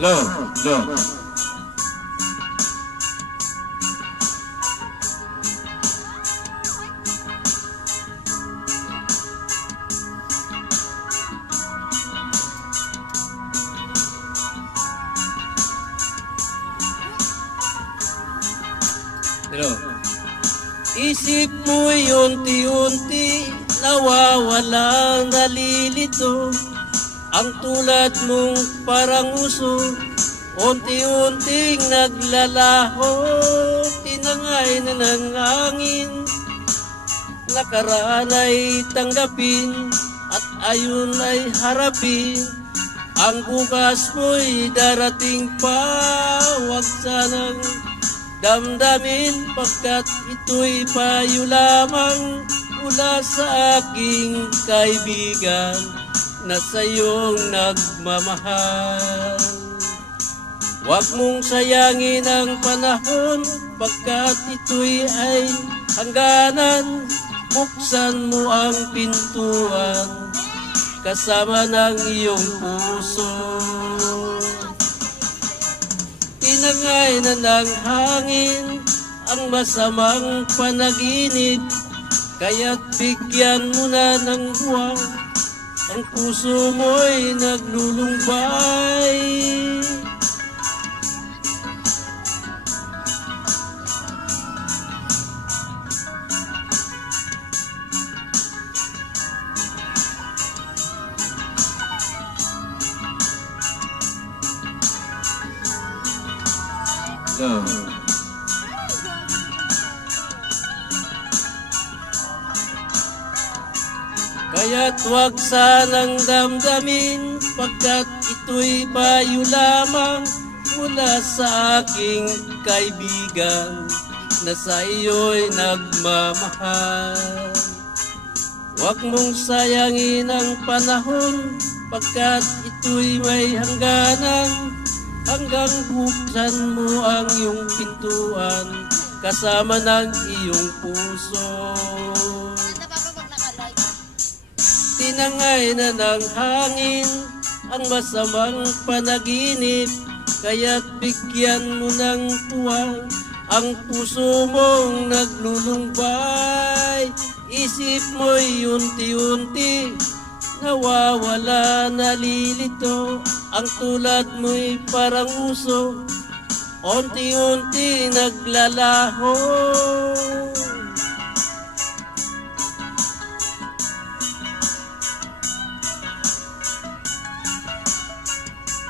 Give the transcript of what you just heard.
Go. Hello. Isip mo'y unti-unti nawawala, nalilito. Ang tulad mong parang uso, unti-unting naglalaho. Tinangay na ng hangin, nakaraan ay tanggapin, at ayun ay harapin. Ang bukas mo'y darating pa, huwag sanang damdamin, pagkat ito'y payo lamang mula sa aking kaibigan na sa'yong nagmamahal. Huwag mong sayangin ang panahon, pagkat ito'y ay hangganan. Buksan mo ang pintuan kasama ng iyong puso. Tinangay na ng hangin ang masamang panaginip, kaya't bigyan mo na ng buwan ang puso mo'y naglulumbay. Go. Kaya't huwag sanang damdamin, pagkat ito'y payo lamang mula sa aking kaibigan na sa iyo'y nagmamahal. Huwag mong sayangin ang panahon, pagkat ito'y may hangganan. Hanggang buksan mo ang iyong pintuan kasama ng iyong puso. Tinangay na ng hangin ang masamang panaginip, kaya't bigyan mo ng tuwa ang puso mong naglulumbay. Isip mo'y unti-unti nawawala, nalilito. Ang tulad mo'y parang uso, unti-unti naglalaho.